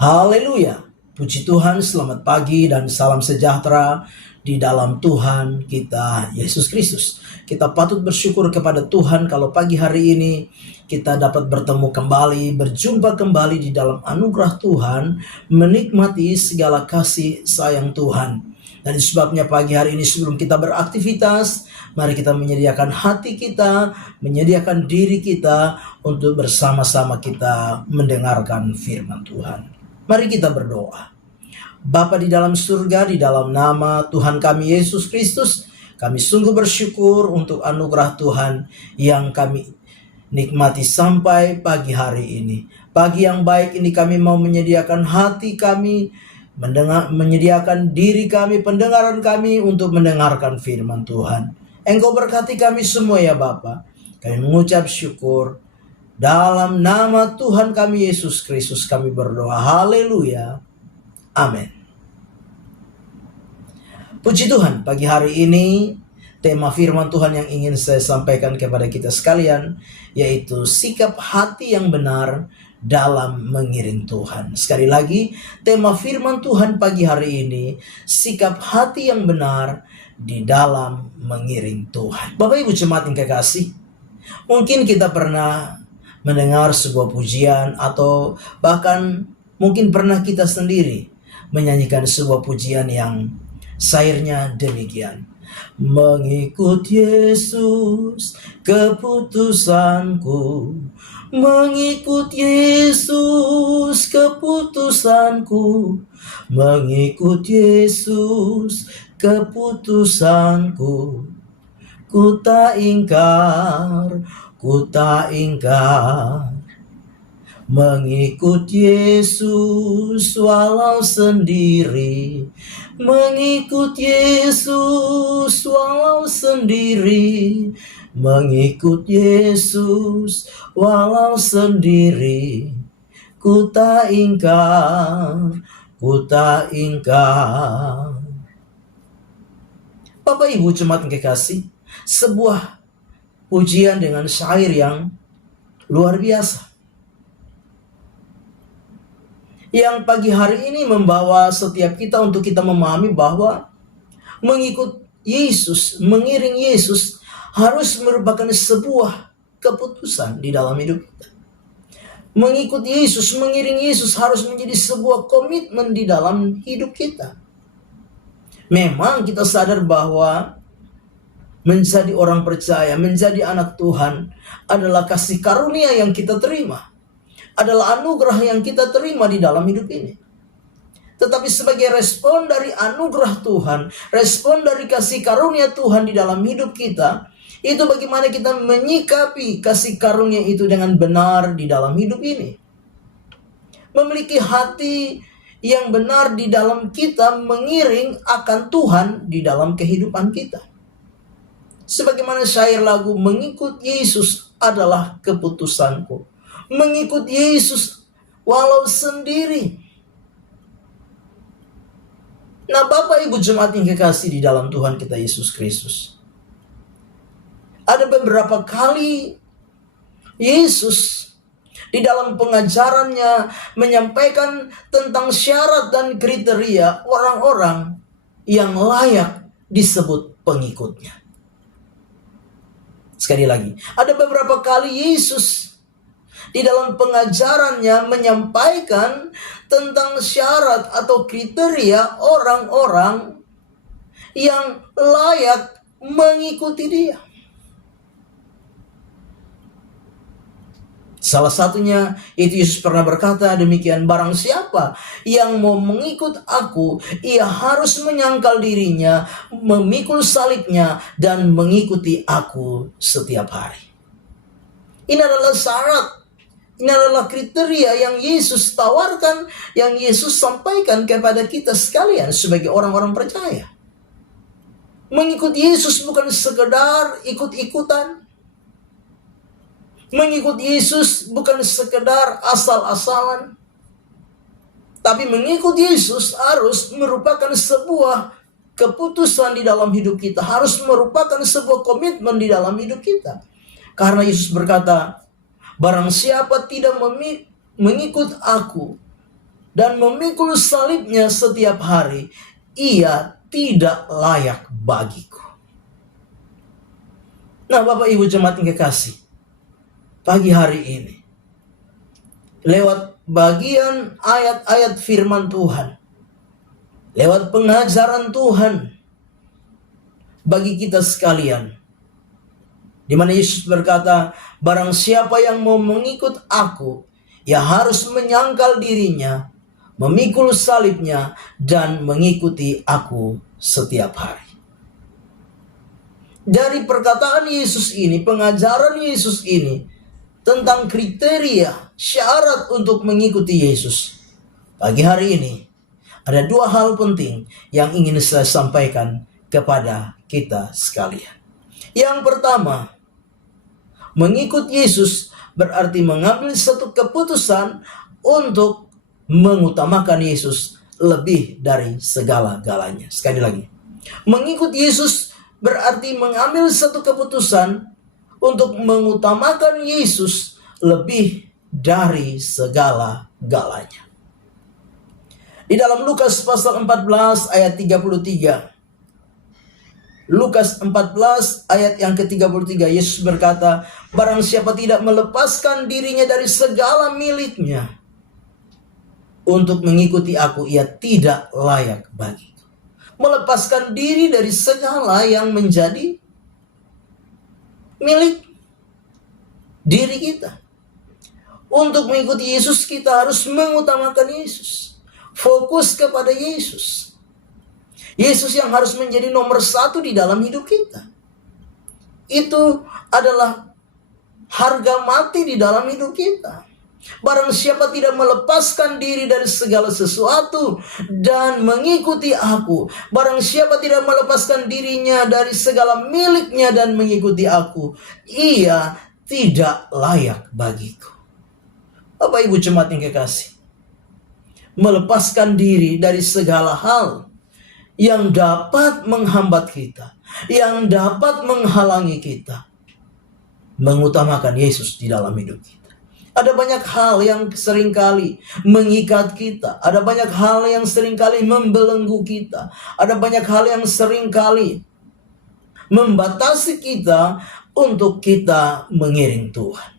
Haleluya. Puji Tuhan, selamat pagi dan salam sejahtera di dalam Tuhan kita Yesus Kristus. Kita patut bersyukur kepada Tuhan kalau pagi hari ini kita dapat bertemu kembali, berjumpa kembali di dalam anugerah Tuhan, menikmati segala kasih sayang Tuhan. Dan sebabnya pagi hari ini sebelum kita beraktivitas, mari kita menyediakan hati kita, menyediakan diri kita untuk bersama-sama kita mendengarkan firman Tuhan. Mari kita berdoa. Bapa di dalam surga, di dalam nama Tuhan kami Yesus Kristus, kami sungguh bersyukur untuk anugerah Tuhan yang kami nikmati sampai pagi hari ini. Pagi yang baik ini kami mau menyediakan hati kami, menyediakan diri kami, pendengaran kami untuk mendengarkan firman Tuhan. Engkau berkati kami semua ya Bapa. Kami mengucap syukur. Dalam nama Tuhan kami Yesus Kristus kami berdoa. Haleluya. Amin. Puji Tuhan, pagi hari ini tema firman Tuhan yang ingin saya sampaikan kepada kita sekalian, yaitu sikap hati yang benar dalam mengiring Tuhan. Sekali lagi, tema firman Tuhan pagi hari ini, sikap hati yang benar di dalam mengiring Tuhan. Bapak Ibu jemaat yang kekasih, mungkin kita pernah mendengar sebuah pujian, atau bahkan mungkin pernah kita sendiri menyanyikan sebuah pujian yang sairnya demikian. Mengikut Yesus keputusanku, mengikut Yesus keputusanku, mengikut Yesus keputusanku. Ku tak ingkar, ku tak ingkar, mengikut Yesus walau sendiri, mengikut Yesus walau sendiri, mengikut Yesus walau sendiri. Ku tak ingkar, ku tak ingkar. Bapak Ibu jemaat yang kekasih, sebuah pujian dengan syair yang luar biasa, yang pagi hari ini membawa setiap kita untuk kita memahami bahwa mengikut Yesus, mengiring Yesus harus merupakan sebuah keputusan di dalam hidup kita. Mengikut Yesus, mengiring Yesus harus menjadi sebuah komitmen di dalam hidup kita. Memang kita sadar bahwa menjadi orang percaya, menjadi anak Tuhan adalah kasih karunia yang kita terima, adalah anugerah yang kita terima di dalam hidup ini. Tetapi sebagai respon dari anugerah Tuhan, respon dari kasih karunia Tuhan di dalam hidup kita, itu bagaimana kita menyikapi kasih karunia itu dengan benar di dalam hidup ini. Memiliki hati yang benar di dalam kita mengiring akan Tuhan di dalam kehidupan kita. Sebagaimana syair lagu, mengikut Yesus adalah keputusanku, mengikut Yesus walau sendiri. Nah Bapak Ibu jemaat yang kekasih di dalam Tuhan kita Yesus Kristus, ada beberapa kali Yesus di dalam pengajarannya menyampaikan tentang syarat dan kriteria orang-orang yang layak disebut pengikutnya. Sekali lagi, ada beberapa kali Yesus di dalam pengajarannya menyampaikan tentang syarat atau kriteria orang-orang yang layak mengikuti Dia. Salah satunya itu Yesus pernah berkata demikian, barang siapa yang mau mengikut aku, ia harus menyangkal dirinya, memikul salibnya, dan mengikuti aku setiap hari. Ini adalah syarat, ini adalah kriteria yang Yesus tawarkan, yang Yesus sampaikan kepada kita sekalian sebagai orang-orang percaya. Mengikut Yesus bukan sekedar ikut-ikutan. Mengikut Yesus bukan sekedar asal-asalan. Tapi mengikut Yesus harus merupakan sebuah keputusan di dalam hidup kita. Harus merupakan sebuah komitmen di dalam hidup kita. Karena Yesus berkata, barang siapa tidak mengikut aku, dan memikul salibnya setiap hari, ia tidak layak bagiku. Nah, Bapak Ibu jemaat yang kekasih, pagi hari ini, lewat bagian ayat-ayat firman Tuhan, lewat pengajaran Tuhan bagi kita sekalian, di mana Yesus berkata, barang siapa yang mau mengikut aku, ia harus menyangkal dirinya, memikul salibnya, dan mengikuti aku setiap hari. Dari perkataan Yesus ini, pengajaran Yesus ini, tentang kriteria, syarat untuk mengikuti Yesus, pagi hari ini, ada dua hal penting yang ingin saya sampaikan kepada kita sekalian. Yang pertama, mengikut Yesus berarti mengambil satu keputusan untuk mengutamakan Yesus lebih dari segala-galanya. Sekali lagi, mengikut Yesus berarti mengambil satu keputusan untuk mengutamakan Yesus lebih dari segala-galanya. Di dalam Lukas pasal 14 ayat 33, Lukas 14 ayat yang ke-33, Yesus berkata, barang siapa tidak melepaskan dirinya dari segala miliknya untuk mengikuti aku, ia tidak layak bagiku. Melepaskan diri dari segala yang menjadi milik diri kita. Untuk mengikuti Yesus, kita harus mengutamakan Yesus, fokus kepada Yesus. Yesus yang harus menjadi nomor satu di dalam hidup kita. Itu adalah harga mati di dalam hidup kita. Barang siapa tidak melepaskan diri dari segala sesuatu dan mengikuti aku, barang siapa tidak melepaskan dirinya dari segala miliknya dan mengikuti aku, ia tidak layak bagiku. Bapak Ibu jemaat yang kekasih, melepaskan diri dari segala hal yang dapat menghambat kita, yang dapat menghalangi kita mengutamakan Yesus di dalam hidup kita. Ada banyak hal yang seringkali mengikat kita, ada banyak hal yang seringkali membelenggu kita, ada banyak hal yang seringkali membatasi kita untuk kita mengiring Tuhan.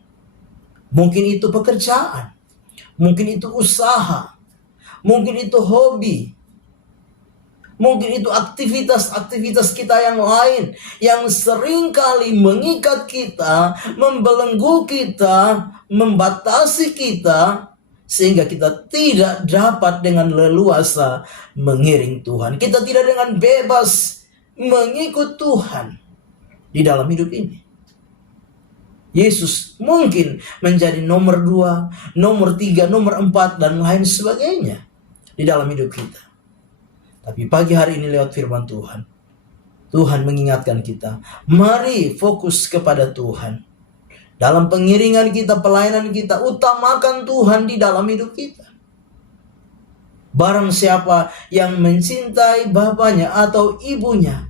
Mungkin itu pekerjaan, mungkin itu usaha, mungkin itu hobi, mungkin itu aktivitas-aktivitas kita yang lain yang seringkali mengikat kita, membelenggu kita, membatasi kita, sehingga kita tidak dapat dengan leluasa mengiring Tuhan. Kita tidak dengan bebas mengikut Tuhan di dalam hidup ini. Yesus mungkin menjadi nomor 2, nomor 3, nomor 4, dan lain sebagainya di dalam hidup kita. Tapi pagi hari ini lewat firman Tuhan, Tuhan mengingatkan kita, mari fokus kepada Tuhan. Dalam pengiringan kita, pelayanan kita, utamakan Tuhan di dalam hidup kita. Barang siapa yang mencintai bapaknya atau ibunya,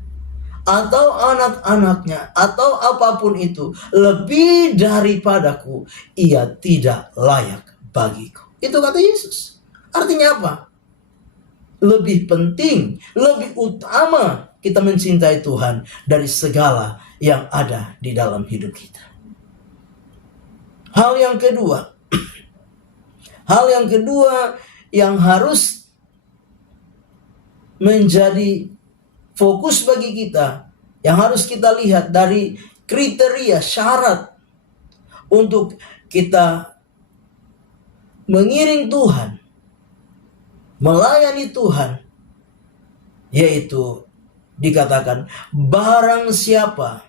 atau anak-anaknya, atau apapun itu, lebih daripadaku, ia tidak layak bagiku. Itu kata Yesus. Artinya apa? Lebih penting, lebih utama kita mencintai Tuhan dari segala yang ada di dalam hidup kita. Hal yang kedua yang harus menjadi fokus bagi kita, yang harus kita lihat dari kriteria, syarat untuk kita mengiring Tuhan, melayani Tuhan, yaitu dikatakan barang siapa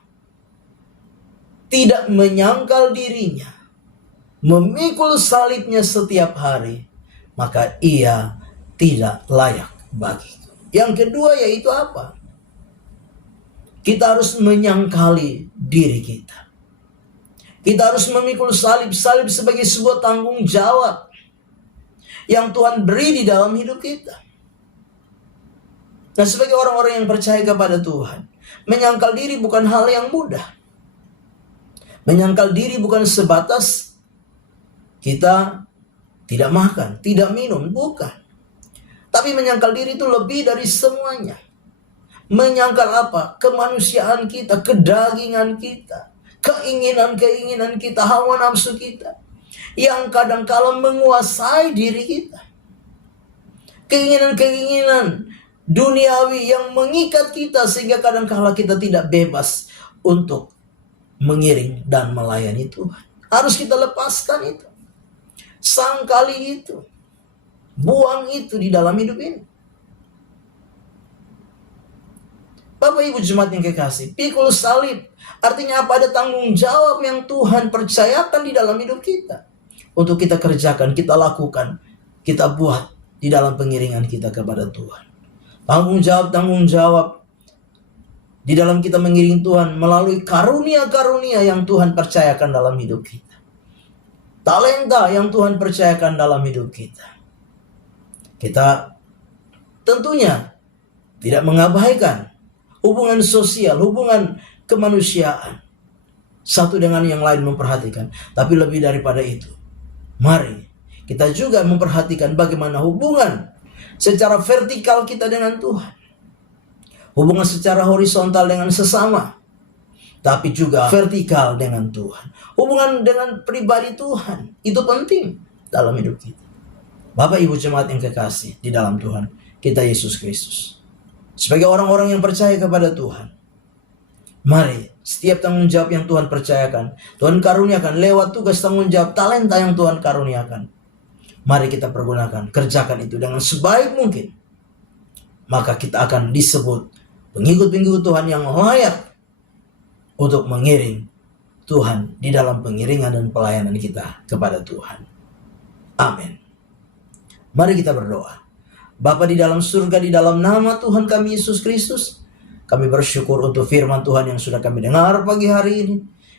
tidak menyangkal dirinya, memikul salibnya setiap hari, maka ia tidak layak bagiku. Yang kedua yaitu apa? Kita harus menyangkali diri kita. Kita harus memikul salib sebagai sebuah tanggung jawab yang Tuhan beri di dalam hidup kita. Nah, sebagai orang-orang yang percaya kepada Tuhan, menyangkal diri bukan hal yang mudah. Menyangkal diri bukan sebatas kita tidak makan, tidak minum, bukan. Tapi menyangkal diri itu lebih dari semuanya. Menyangkal apa? Kemanusiaan kita, kedagingan kita, keinginan-keinginan kita, hawa nafsu kita, yang kadang-kala menguasai diri kita. Keinginan-keinginan duniawi yang mengikat kita sehingga kadang-kala kita tidak bebas untuk mengiring dan melayani Tuhan. Harus kita lepaskan itu. Sangkali itu. Buang itu di dalam hidup ini. Bapak Ibu jemaat yang kekasih, pikul salib artinya apa? Ada tanggung jawab yang Tuhan percayakan di dalam hidup kita. Untuk kita kerjakan, kita lakukan, kita buat di dalam pengiringan kita kepada Tuhan. Tanggung jawab di dalam kita mengiring Tuhan melalui karunia-karunia yang Tuhan percayakan dalam hidup kita. Talenta yang Tuhan percayakan dalam hidup kita. Kita tentunya tidak mengabaikan hubungan sosial, hubungan kemanusiaan. Satu dengan yang lain memperhatikan. Tapi lebih daripada itu, mari kita juga memperhatikan bagaimana hubungan secara vertikal kita dengan Tuhan. Hubungan secara horizontal dengan sesama. Tapi juga vertikal dengan Tuhan. Hubungan dengan pribadi Tuhan. Itu penting dalam hidup kita. Bapak Ibu jemaat yang kekasih di dalam Tuhan kita Yesus Kristus. Sebagai orang-orang yang percaya kepada Tuhan, mari setiap tanggung jawab yang Tuhan percayakan, Tuhan karuniakan lewat tugas tanggung jawab talenta yang Tuhan karuniakan. Mari kita pergunakan, kerjakan itu dengan sebaik mungkin. Maka kita akan disebut pengikut-pengikut Tuhan yang layak untuk mengiring Tuhan di dalam pengiringan dan pelayanan kita kepada Tuhan. Amin. Mari kita berdoa. Bapa di dalam surga, di dalam nama Tuhan kami Yesus Kristus, kami bersyukur untuk firman Tuhan yang sudah kami dengar pagi hari ini.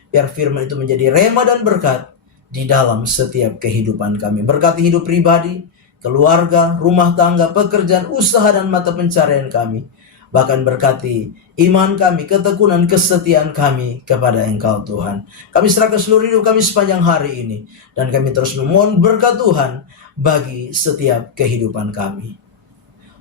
Biar firman itu menjadi rema dan berkat di dalam setiap kehidupan kami. Berkati hidup pribadi, keluarga, rumah tangga, pekerjaan, usaha dan mata pencarian kami. Bahkan berkati iman kami, ketekunan, kesetiaan kami kepada Engkau Tuhan. Kami serahkan seluruh hidup kami sepanjang hari ini. Dan kami terus memohon berkat Tuhan bagi setiap kehidupan kami.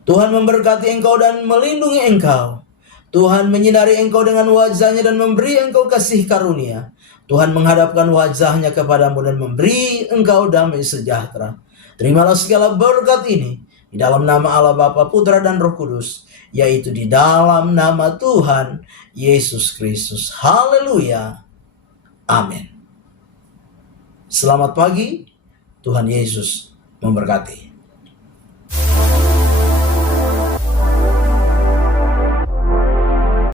Tuhan memberkati Engkau dan melindungi Engkau. Tuhan menyinari Engkau dengan wajah-Nya dan memberi Engkau kasih karunia. Tuhan menghadapkan wajah-Nya kepadamu dan memberi Engkau damai sejahtera. Terimalah segala berkat ini di dalam nama Allah Bapa, Putra dan Roh Kudus, yaitu di dalam nama Tuhan Yesus Kristus. Haleluya. Amin. Selamat pagi. Tuhan Yesus memberkati.